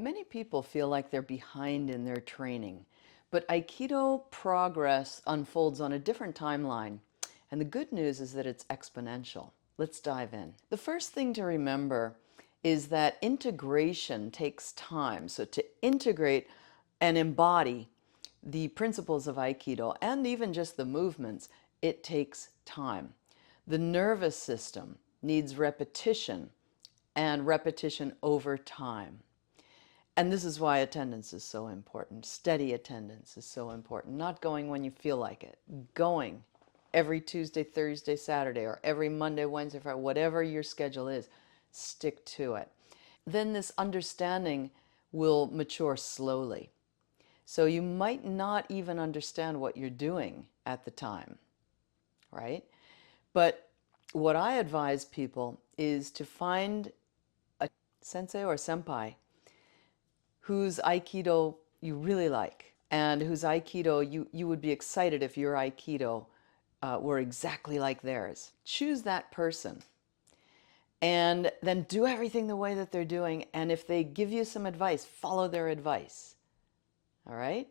Many people feel like they're behind in their training, but Aikido progress unfolds on a different timeline. And the good news is that it's exponential. Let's dive in. The first thing to remember is that integration takes time. So to integrate and embody the principles of Aikido and even just the movements, it takes time. The nervous system needs repetition and repetition over time. And this is why attendance is so important. Steady attendance is so important. Not going when you feel like it. Going every Tuesday, Thursday, Saturday, or every Monday, Wednesday, Friday, whatever your schedule is, stick to it. Then this understanding will mature slowly. So you might not even understand what you're doing at the time, right? But what I advise people is to find a sensei or senpai whose Aikido you really like and whose Aikido you would be excited if your Aikido were exactly like theirs. Choose that person and then do everything the way that they're doing. And if they give you some advice, follow their advice. All right?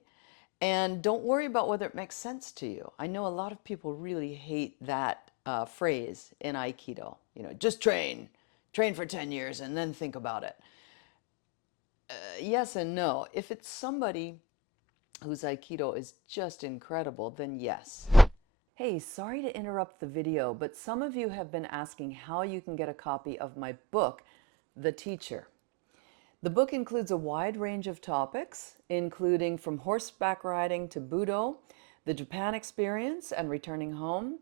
And don't worry about whether it makes sense to you. I know a lot of people really hate that phrase in Aikido. You know, just train for 10 years and then think about it. Yes and no. If it's somebody whose Aikido is just incredible, then yes. Hey, sorry to interrupt the video, but some of you have been asking how you can get a copy of my book, The Teacher. The book includes a wide range of topics, including from horseback riding to Budo, the Japan experience and returning home,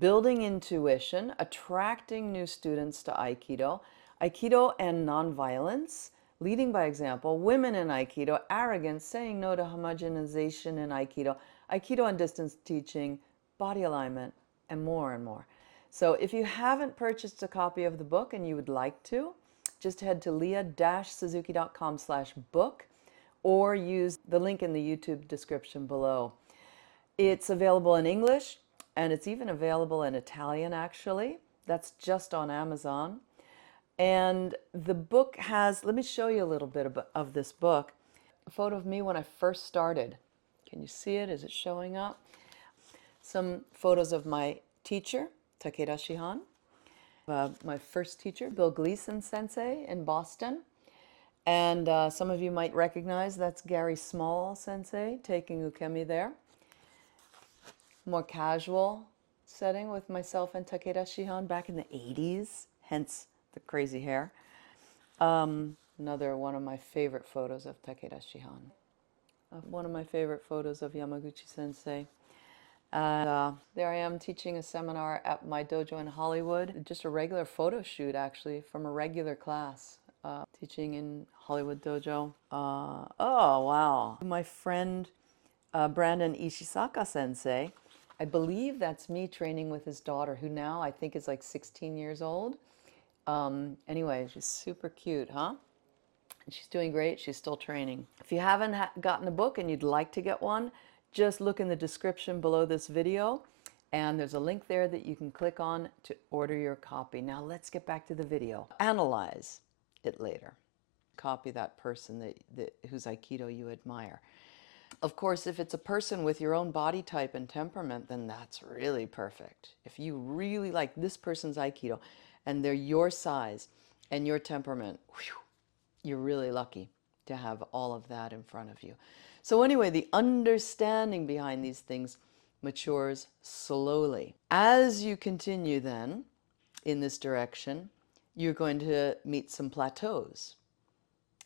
building intuition, attracting new students to Aikido, Aikido and nonviolence, leading by example, women in Aikido, arrogance, saying no to homogenization in Aikido, Aikido and distance teaching, body alignment, and more and more. So if you haven't purchased a copy of the book and you would like to, just head to leah-suzuki.com/book or use the link in the YouTube description below. It's available in English and it's even available in Italian actually. That's just on Amazon. And the book has, let me show you a little bit of this book. A photo of me when I first started. Can you see it? Is it showing up? Some photos of my teacher, Takeda Shihan. My first teacher, Bill Gleason Sensei in Boston. And some of you might recognize that's Gary Small Sensei taking ukemi there. More casual setting with myself and Takeda Shihan back in the 80s, hence the crazy hair. Another one of my favorite photos of Takeda Shihan. One of my favorite photos of Yamaguchi Sensei. There I am teaching a seminar at my dojo in Hollywood. Just a regular photo shoot, actually, from a regular class. Teaching in Hollywood dojo. Oh, wow. My friend Brandon Ishisaka Sensei, I believe that's me training with his daughter, who now I think is like 16 years old. Anyway, she's super cute, huh? She's doing great. She's still training. If you haven't gotten a book and you'd like to get one, just look in the description below this video and there's a link there that you can click on to order your copy. Now let's get back to the video. Analyze it later. Copy that person whose Aikido you admire. Of course, if it's a person with your own body type and temperament, then that's really perfect. If you really like this person's Aikido and they're your size and your temperament, whew, you're really lucky to have all of that in front of you. So anyway, the understanding behind these things matures slowly. As you continue then in this direction, you're going to meet some plateaus.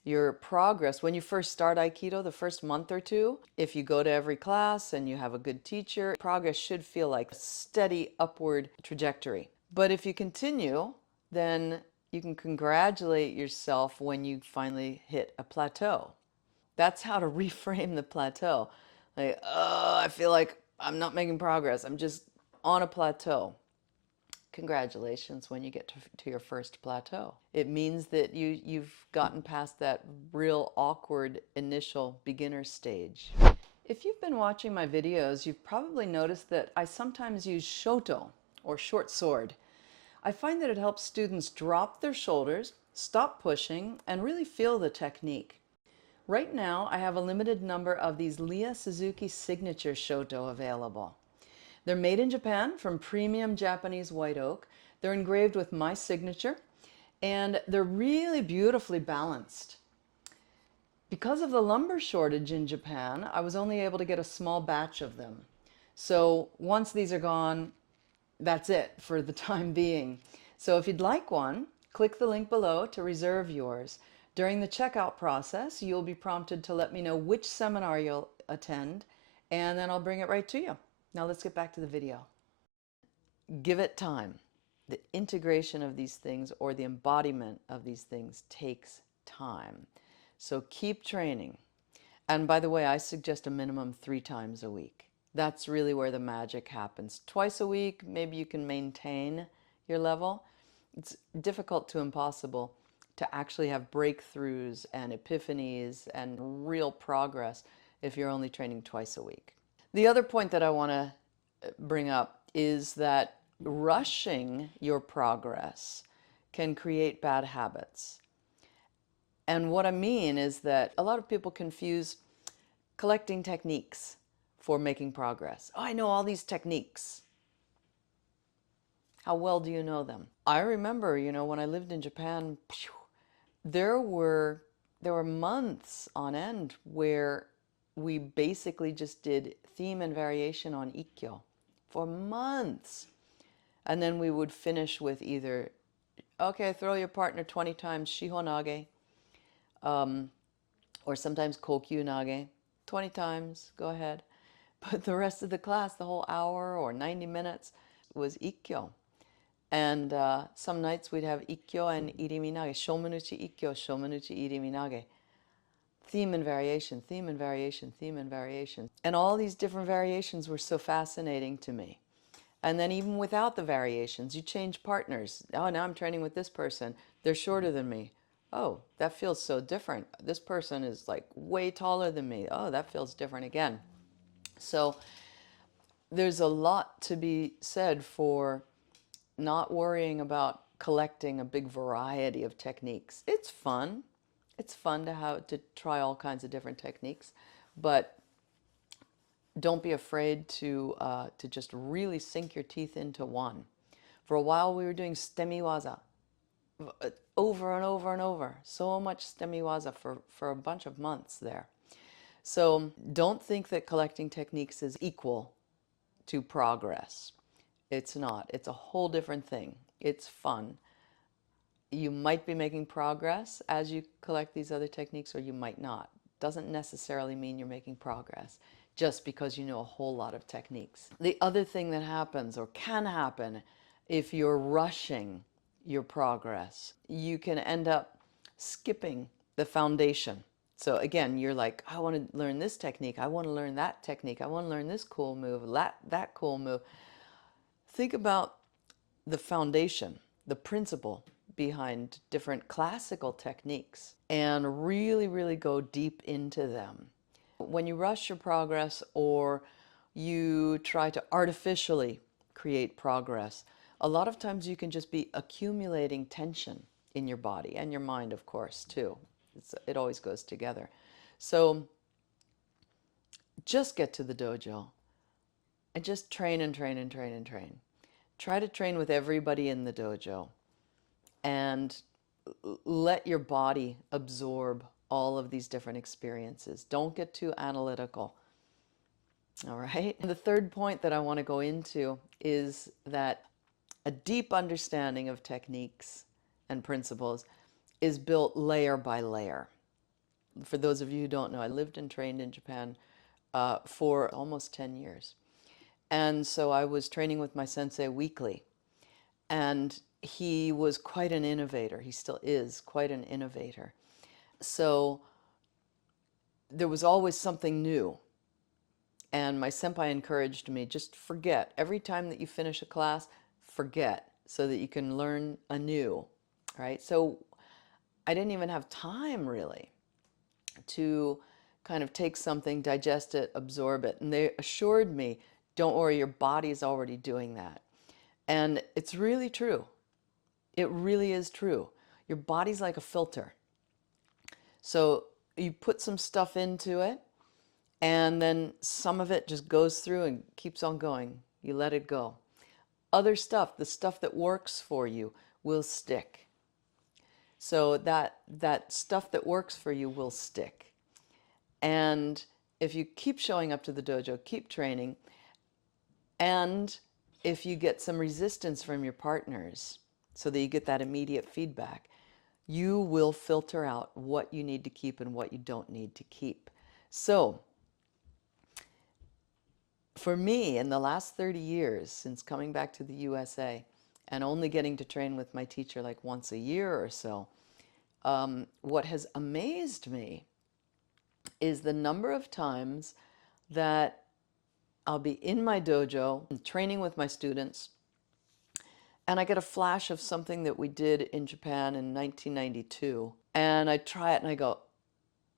Your progress, when you first start Aikido, the first month or two, if you go to every class and you have a good teacher, progress should feel like a steady upward trajectory. But if you continue, then you can congratulate yourself when you finally hit a plateau. That's how to reframe the plateau. Like, oh, I feel like I'm not making progress. I'm just on a plateau. Congratulations when you get to your first plateau. It means that you've gotten past that real awkward initial beginner stage. If you've been watching my videos, you've probably noticed that I sometimes use shoto, or short sword. I find that it helps students drop their shoulders, stop pushing, and really feel the technique. Right now, I have a limited number of these Suzuki signature shoto available. They're made in Japan from premium Japanese white oak. They're engraved with my signature, and they're really beautifully balanced. Because of the lumber shortage in Japan, I was only able to get a small batch of them. So once these are gone, that's it for the time being. So if you'd like one, click the link below to reserve yours. During the checkout process, you'll be prompted to let me know which seminar you'll attend, and then I'll bring it right to you. Now let's get back to the video. Give it time. The integration of these things, or the embodiment of these things, takes time. So keep training. And by the way, I suggest a minimum 3 times a week. That's really where the magic happens. Twice a week, maybe you can maintain your level. It's difficult to impossible to actually have breakthroughs and epiphanies and real progress if you're only training twice a week. The other point that I want to bring up is that rushing your progress can create bad habits. And what I mean is that a lot of people confuse collecting techniques for making progress. Oh, I know all these techniques. How well do you know them? I remember, when I lived in Japan, there were months on end where we basically just did theme and variation on Ikkyo for months. And then we would finish with either, okay, throw your partner 20 times Shihonage, or sometimes Kokyu Nage, 20 times, go ahead. But the rest of the class, the whole hour or 90 minutes, was Ikkyo. And some nights we'd have Ikkyo and Irimi Nage, Shomanuchi Ikkyo, Shomanuchi Irimi Nage. Theme and variation, theme and variation, theme and variation. And all these different variations were so fascinating to me. And then even without the variations, you change partners. Oh, now I'm training with this person. They're shorter than me. Oh, that feels so different. This person is like way taller than me. Oh, that feels different again. So there's a lot to be said for not worrying about collecting a big variety of techniques. It's fun. It's fun to try all kinds of different techniques, but don't be afraid to just really sink your teeth into one. For a while, we were doing stemiwaza over and over and over. So much stemiwaza for a bunch of months there. So don't think that collecting techniques is equal to progress. It's not. It's a whole different thing. It's fun. You might be making progress as you collect these other techniques, or you might not. Doesn't necessarily mean you're making progress just because you know a whole lot of techniques. The other thing that happens, or can happen, if you're rushing your progress, you can end up skipping the foundation. So again, you're like, I want to learn this technique, I want to learn that technique, I want to learn this cool move, that cool move. Think about the foundation, the principle behind different classical techniques, and really, really go deep into them. When you rush your progress, or you try to artificially create progress, a lot of times you can just be accumulating tension in your body and your mind, of course, too. It always goes together. So just get to the dojo and just train and train and train and train. Try to train with everybody in the dojo and let your body absorb all of these different experiences. Don't get too analytical. All right. And the third point that I want to go into is that a deep understanding of techniques and principles is built layer by layer. For those of you who don't know, I lived and trained in Japan for almost 10 years. And so I was training with my sensei weekly. And he was quite an innovator. He still is quite an innovator. So there was always something new. And my senpai encouraged me, just forget. Every time that you finish a class, forget, so that you can learn anew, right? So I didn't even have time, really, to kind of take something, digest it, absorb it. And they assured me, don't worry, your body is already doing that. And it's really true. It really is true. Your body's like a filter. So you put some stuff into it, and then some of it just goes through and keeps on going. You let it go. Other stuff, the stuff that works for you, will stick. So that stuff that works for you will stick. And if you keep showing up to the dojo, keep training, and if you get some resistance from your partners so that you get that immediate feedback, you will filter out what you need to keep and what you don't need to keep. So for me, in the last 30 years, since coming back to the USA and only getting to train with my teacher like once a year or so, what has amazed me is the number of times that I'll be in my dojo training with my students, and I get a flash of something that we did in Japan in 1992, and I try it and I go,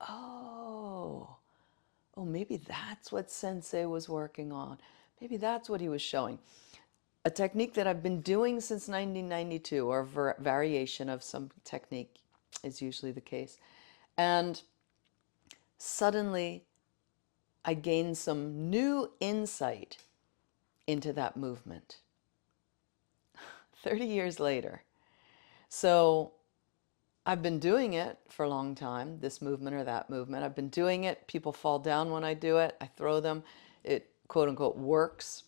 oh, maybe that's what Sensei was working on. Maybe that's what he was showing. A technique that I've been doing since 1992, or a variation of some technique is usually the case. And suddenly I gain some new insight into that movement 30 years later. So I've been doing it for a long time, this movement or that movement. I've been doing it. People fall down when I do it. I throw them. It, quote unquote, works.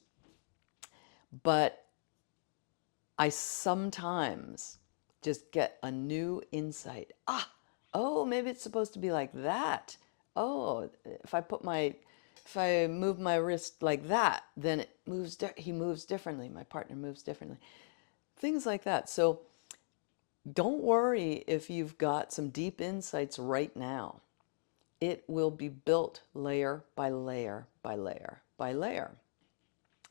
But I sometimes just get a new insight. Oh, maybe it's supposed to be like that. Oh, if I move my wrist like that, then it moves. He moves differently. My partner moves differently. Things like that. So don't worry if you've got some deep insights right now. It will be built layer by layer by layer by layer.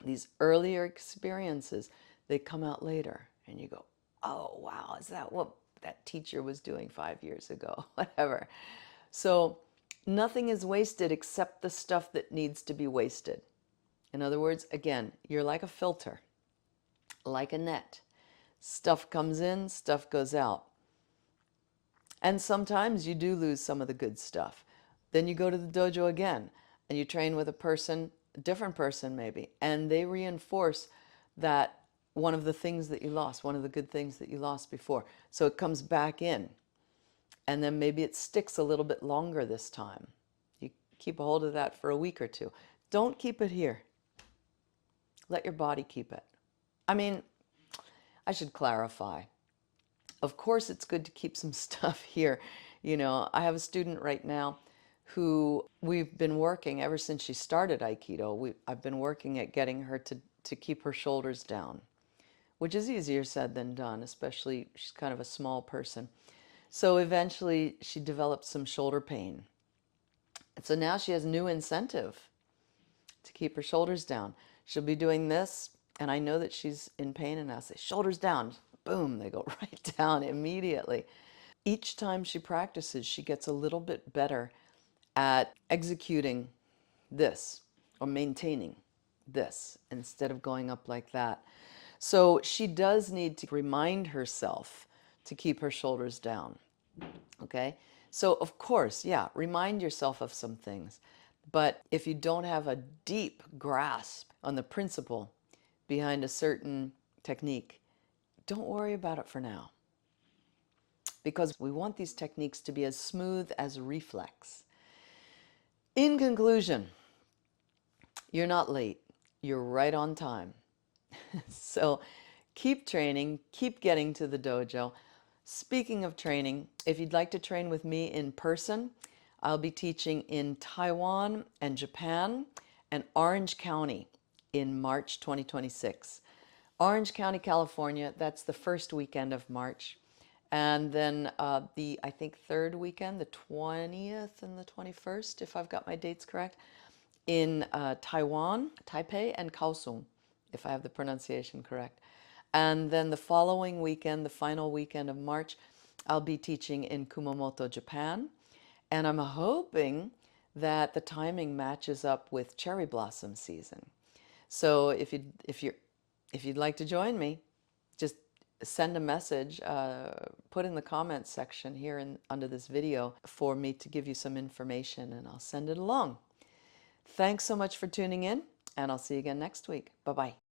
These earlier experiences, they come out later, and you go, oh, wow, is that what that teacher was doing 5 years ago? Whatever. So nothing is wasted except the stuff that needs to be wasted. In other words, again, you're like a filter, like a net. Stuff comes in, stuff goes out. And sometimes you do lose some of the good stuff. Then you go to the dojo again, and you train with a person, a different person maybe, and they reinforce that one of the things that you lost, one of the good things that you lost before. So it comes back in. And then maybe it sticks a little bit longer this time. You keep a hold of that for a week or two. Don't keep it here. Let your body keep it. I mean, I should clarify. Of course, it's good to keep some stuff here. You know, I have a student right now who we've been working ever since she started Aikido. I've been working at getting her to keep her shoulders down, which is easier said than done, especially she's kind of a small person. So eventually she developed some shoulder pain. And so now she has new incentive to keep her shoulders down. She'll be doing this, and I know that she's in pain, and I'll say, shoulders down. Boom, they go right down immediately. Each time she practices, she gets a little bit better at executing this or maintaining this instead of going up like that. So she does need to remind herself to keep her shoulders down. Okay? So of course, yeah, remind yourself of some things. But if you don't have a deep grasp on the principle behind a certain technique, don't worry about it for now. Because we want these techniques to be as smooth as reflex. In conclusion, you're not late. You're right on time. So keep training, keep getting to the dojo. Speaking of training, if you'd like to train with me in person, I'll be teaching in Taiwan and Japan and Orange County in March 2026. Orange County, California, that's the first weekend of March. And then the, I think, third weekend, the 20th and the 21st, if I've got my dates correct, in Taiwan, Taipei, and Kaohsiung, if I have the pronunciation correct. And then the following weekend, the final weekend of March, I'll be teaching in Kumamoto, Japan. And I'm hoping that the timing matches up with cherry blossom season. So if you'd like to join me, just send a message, put in the comments section here under this video for me to give you some information, and I'll send it along. Thanks so much for tuning in, and I'll see you again next week. Bye-bye.